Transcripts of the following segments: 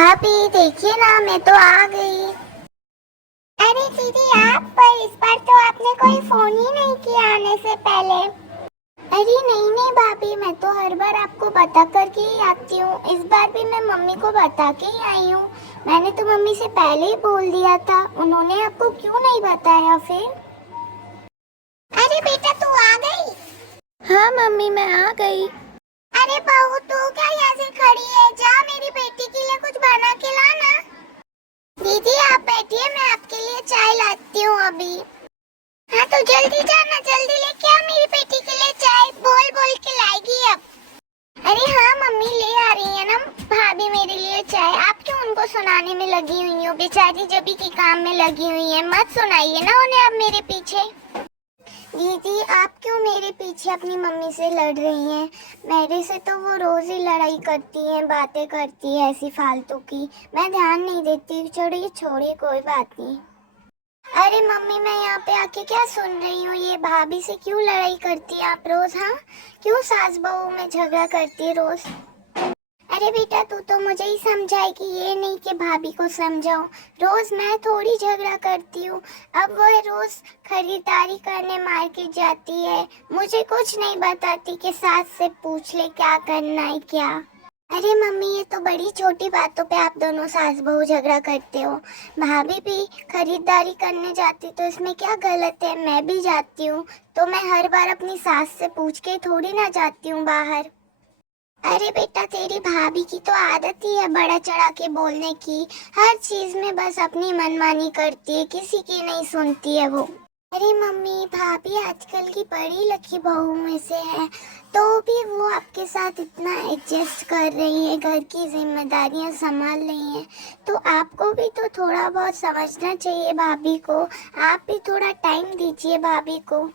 भाभी देखिए ना, मैं तो आ गई। अरे दीदी आप, पर इस बार तो आपने कोई फोन ही नहीं किया आने से पहले। अरे नहीं नहीं भाभी, मैं तो हर बार आपको बता करके ही आती हूँ। इस बार भी मैं मम्मी को बता के ही आई हूँ। मैंने तो मम्मी से पहले ही बोल दिया था, उन्होंने आपको क्यों नहीं बताया फिर? अरे बेटा तू आ गई? हाँ मम्मी, मैं आ गई। अरे बहू तू क्या यहाँ से खड़ी है, जा मेरी बेटी के लिए कुछ बना के लाना। दीदी आप बैठिए, मैं आपके लिए चाय लाती हूँ अभी। हाँ तो जल्दी जाना, जल्दी लेके आ मेरी बेटी के लिए चाय, बोल बोल के लाएगी अब। अरे हाँ मम्मी ले आ रही है ना भाभी मेरे लिए चाय। आप क्यों उनको सुनाने में लगी हुई हो, बेचारी जबी के काम में लगी हुई है। मत सुनाइए ना उन्हें आप मेरे पीछे। दीदी आप क्यों मेरे पीछे अपनी मम्मी से लड़ रही हैं? मेरे से तो वो रोज ही लड़ाई करती हैं, बातें करती है ऐसी फालतू की। मैं ध्यान नहीं देती। छोड़िए छोड़िए, कोई बात नहीं। अरे मम्मी मैं यहाँ पे आके क्या सुन रही हूँ, ये भाभी से क्यों लड़ाई करती है आप रोज? हाँ क्यों सास बहू में झगड़ा करती है रोज? अरे बेटा तू तो मुझे ही समझाएगी, ये नहीं कि भाभी को समझाऊं। रोज मैं थोड़ी झगड़ा करती हूँ। अब वो रोज खरीदारी करने मार्केट जाती है, मुझे कुछ नहीं बताती कि सास से पूछ ले क्या करना है क्या। अरे मम्मी ये तो बड़ी छोटी बातों पे आप दोनों सास बहू झगड़ा करते हो। भाभी भी खरीदारी करने जाती तो इसमें क्या गलत है? मैं भी जाती हूँ तो मैं हर बार अपनी सास से पूछ के थोड़ी ना जाती हूँ बाहर। अरे बेटा तेरी भाभी की तो आदत ही है बड़ा चढ़ा के बोलने की। हर चीज में बस अपनी मनमानी करती है, किसी की नहीं सुनती है वो। अरे मम्मी भाभी आजकल की पढ़ी लिखी बहू में से है, तो भी वो आपके साथ इतना एडजस्ट कर रही है, घर की जिम्मेदारियां संभाल रही हैं, तो आपको भी तो थोड़ा बहुत समझना चाहिए भाभी को। आप भी थोड़ा टाइम दीजिए भाभी को।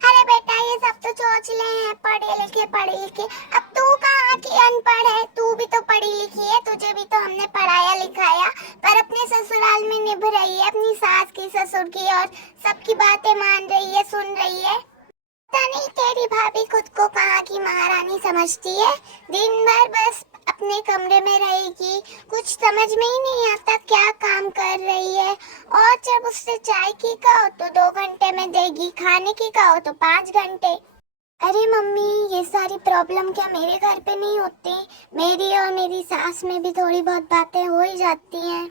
अरे बेटा ये सब तो चोचले हैं, पढ़े लिखे पढ़े लिखे। अब तू कहाँ की अनपढ़ है, तू भी तो पढ़ी लिखी है, तुझे भी तो हमने पढ़ाया लिखाया। पर अपने ससुराल में निभ रही है, अपनी सास की ससुर की और सबकी बातें मान रही है, सुन रही है। पता नहीं तेरी भाभी खुद को कहाँ की महारानी समझती है। दिन भर बस अपने कमरे में रहेगी, कुछ समझ में ही नहीं आता क्या काम कर रही है। और जब उससे चाय की कहो तो 2 घंटे में देगी, खाने की कहो तो 5 घंटे। अरे मम्मी ये सारी प्रॉब्लम क्या मेरे घर पे नहीं होती? मेरी और मेरी सास में भी थोड़ी बहुत बातें हो ही जाती हैं।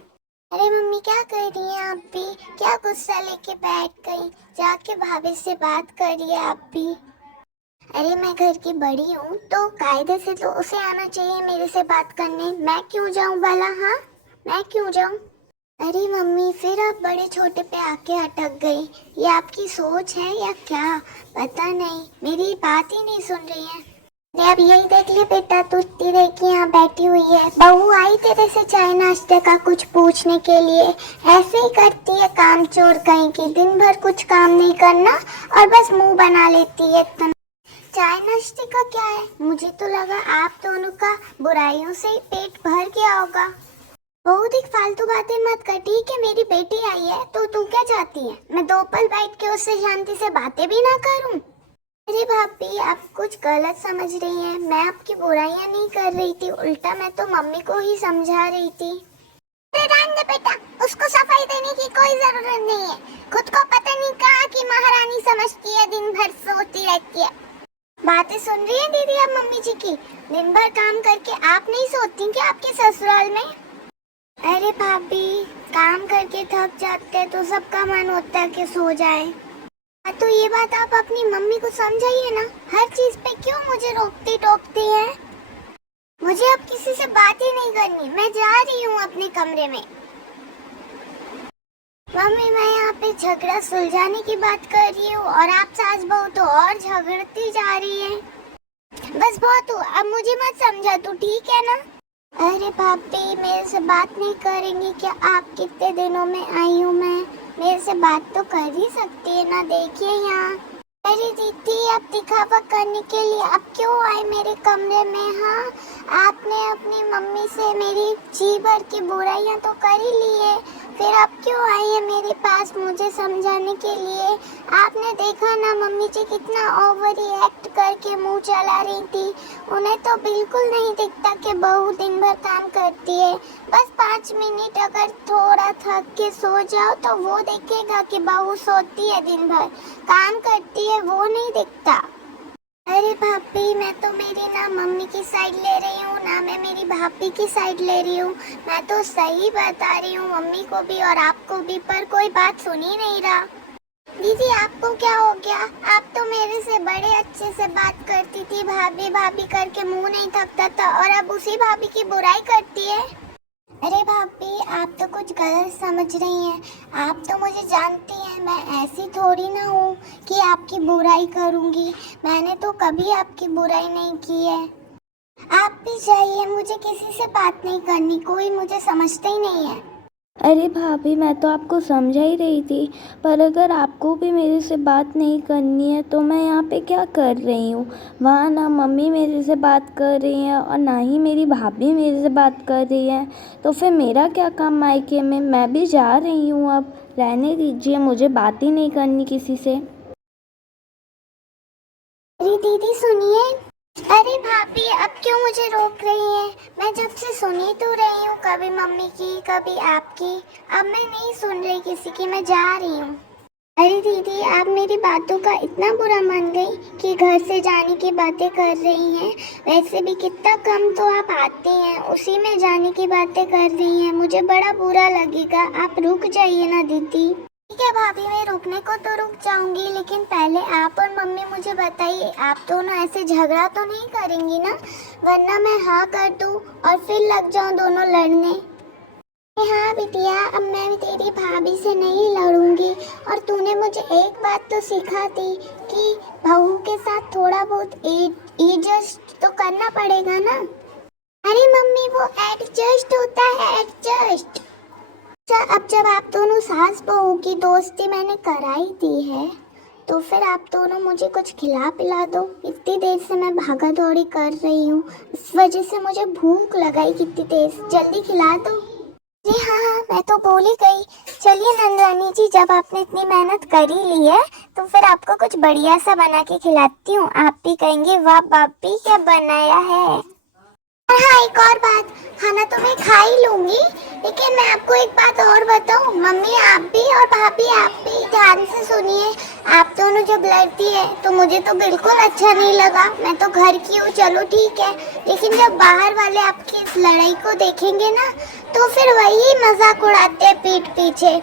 अरे मम्मी क्या कर रही हैं आप भी? क्या गुस्सा लेके बैठ गई? जाके भाभी से बात करिए आप भी। अरे मैं घर की बड़ी हूँ तो कायदे से तो उसे आना चाहिए मेरे से बात करने। मैं क्यों जाऊँ भला? हाँ मैं क्यों जाऊँ? अरे मम्मी फिर आप बड़े छोटे पे आके अटक गई। ये आपकी सोच है या क्या? पता नहीं, मेरी बात ही नहीं सुन रही है। अरे अब यही देख ले बेटा, तू इतनी देर की यहाँ बैठी हुई है, बहू आई तेरे से चाय नाश्ते का कुछ पूछने के लिए। ऐसे ही करती है काम चोर कहीं की, दिन भर कुछ काम नहीं करना और बस मुंह बना लेती है। चाय नाश्ते का क्या है? मुझे तो लगा आप दोनों का बुराइयों से ही पेट भर गया होगा। बहुत ही फालतू बातें मत कर, ठीक है? मेरी बेटी आई है तो तू क्या चाहती है, मैं 2 पल बैठ के उससे शांति से बातें भी ना करूं? अरे भाभी आप कुछ गलत समझ रही हैं, मैं आपकी बुराइयां नहीं कर रही थी, उल्टा मैं तो मम्मी को ही समझा रही थी। अरे रहने दे बेटा, उसको सफाई देने की कोई जरूरत नहीं है। खुद को पता नहीं कहाँ की महारानी समझती है, दिन भर सोती रहती है। बातें सुन रही है दीदी आप मम्मी जी की? दिन भर काम करके आप नहीं सोती क्या आपके ससुराल में? अरे भाभी काम करके थक जाते हैं तो सबका मन होता है कि सो जाए। तो ये बात आप अपनी मम्मी को समझाइए ना, हर चीज पे क्यों मुझे रोकती टोकती है? मुझे अब किसी से बात ही नहीं करनी, मैं जा रही हूँ अपने कमरे में। मम्मी मैं यहाँ पे झगड़ा सुलझाने की बात कर रही हूँ और आप सास बहू तो और झगड़ती जा रही है। बस बहुत हुआ, अब मुझे मत समझा तू, ठीक है ना? अरे भाभी मेरे से बात नहीं करेंगी क्या? आप कितने दिनों में आई हूँ मैं, मेरे से बात तो कर ही सकती है ना। देखिए यहाँ। अरे दीदी आप दिखावा करने के लिए अब क्यों आए मेरे कमरे में? हाँ आपने अपनी मम्मी से मेरी जी भर की बुराइयां तो कर ही ली है, फिर आप क्यों आई है मेरे पास मुझे समझाने के लिए? आपने देखा ना मम्मी जी कितना ओवर रिएक्ट करके मुंह चला रही थी। उन्हें तो बिल्कुल नहीं दिखता कि बहू दिन भर काम करती है। बस 5 मिनट अगर थोड़ा थक के सो जाओ तो वो देखेगा कि बहू सोती है दिन भर, काम करती है, वो नहीं दिखता। अरे भाभी, मैं तो मेरी ना मम्मी की साइड ले रही हूँ ना मैं मेरी भाभी की साइड ले रही हूँ। मैं तो सही बता रही हूँ मम्मी को भी और आपको भी, पर कोई बात सुन ही नहीं रहा। दीदी आपको क्या हो गया? आप तो मेरे से बड़े अच्छे से बात करती थी, भाभी भाभी करके मुंह नहीं थकता था, और अब उसी भाभी की बुराई करती है। अरे भाभी, आप तो कुछ गलत समझ रही हैं। आप तो मुझे जानती हैं, मैं ऐसी थोड़ी ना हूँ कि आपकी बुराई करूँगी। मैंने तो कभी आपकी बुराई नहीं की है। आप भी जाइए, मुझे किसी से बात नहीं करनी, कोई मुझे समझता ही नहीं है। अरे भाभी, मैं तो आपको समझा ही रही थी, पर अगर आपको भी मेरे से बात नहीं करनी है तो मैं यहाँ पे क्या कर रही हूँ? वहाँ ना मम्मी मेरे से बात कर रही है और ना ही मेरी भाभी मेरे से बात कर रही है, तो फिर मेरा क्या काम मायके में? मैं भी जा रही हूँ, अब रहने दीजिए, मुझे बात ही नहीं करनी किसी से। अरे दीदी सुनिए। अरे भाभी, अब क्यों मुझे रोक रही हैं? मैं जब से सुनी तो रही हूँ, कभी मम्मी की कभी आपकी। अब मैं नहीं सुन रही किसी की, मैं जा रही हूँ। अरे दीदी, आप मेरी बातों का इतना बुरा मान गई कि घर से जाने की बातें कर रही हैं। वैसे भी कितना कम तो आप आती हैं, उसी में जाने की बातें कर रही हैं। मुझे बड़ा बुरा लगेगा, आप रुक जाइए ना दीदी। ठीक है भाभी, मैं रुकने को तो रुक जाऊंगी, लेकिन पहले आप और मम्मी मुझे बताइए, आप दोनों ऐसे झगड़ा तो नहीं करेंगी ना? वरना मैं हाँ कर दूँ और फिर लग जाऊँ दोनों लड़ने। हाँ बिटिया, अब मैं तेरी भाभी से नहीं लड़ूंगी। और तूने मुझे एक बात तो सिखा दी कि बहू के साथ थोड़ा बहुत एडजस्ट तो करना पड़ेगा ना। अरे मम्मी, वो एडजस्ट होता है, एडजस्ट। अब जब आप दोनों सास बहू की दोस्ती मैंने कराई दी है तो फिर आप दोनों मुझे कुछ खिला पिला दो। इतनी देर से मैं भागा दौड़ी कर रही हूँ, इस वजह से मुझे भूख लगाई कितनी तेज, जल्दी खिला दो। जी हाँ, मैं तो बोल ही गई। चलिए नंदरानी जी, जब आपने इतनी मेहनत कर ही ली है तो फिर आपको कुछ बढ़िया सा बना के खिलाती हूँ। आप भी कहेंगे वाह बापी क्या बनाया है। और हाँ, एक और बात, खाना तो मैं खा ही लूंगी, लेकिन मैं आपको एक बात और बताऊँ, मम्मी आप भी और भाभी आप भी ध्यान से सुनिए। आप दोनों जब लड़ती है तो मुझे तो बिल्कुल अच्छा नहीं लगा। मैं तो घर की हूँ, चलो ठीक है, लेकिन जब बाहर वाले आपकी इस लड़ाई को देखेंगे ना तो फिर वही मजाक उड़ाते हैं पीठ पीछे।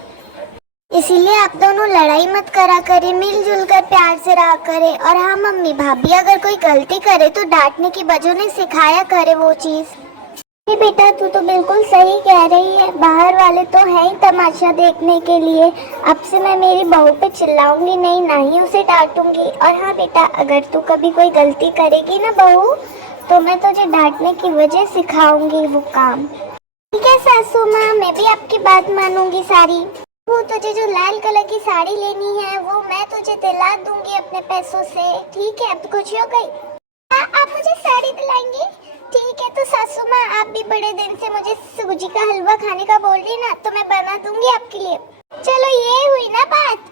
इसीलिए आप दोनों लड़ाई मत करा करें, मिलजुल कर प्यार से रहा करें। और हाँ मम्मी भाभी, अगर कोई गलती करे तो डांटने की बजाय उन्हें सिखाया करे वो चीज। बेटा, तू तो बिल्कुल सही कह रही है, बाहर वाले तो है ही तमाशा देखने के लिए। अब से मैं मेरी बहू पे चिल्लाऊंगी नहीं, ना ही उसे डांटूंगी। और हाँ बेटा, अगर तू कभी कोई गलती करेगी ना बहू, तो मैं तुझे डांटने की वजह सिखाऊंगी वो काम। ठीक है सासू माँ, मैं भी आपकी बात मानूंगी सारी। वो तुझे जो लाल कलर की साड़ी लेनी है वो मैं तुझे दिला दूंगी अपने पैसों से। ठीक है, अब खुश हो गई? आप मुझे साड़ी दिलाएंगी? ठीक है, तो सासू माँ आप भी बड़े दिन से मुझे सूजी का हलवा खाने का बोल रही ना, तो मैं बना दूंगी आपके लिए। चलो ये हुई ना बात।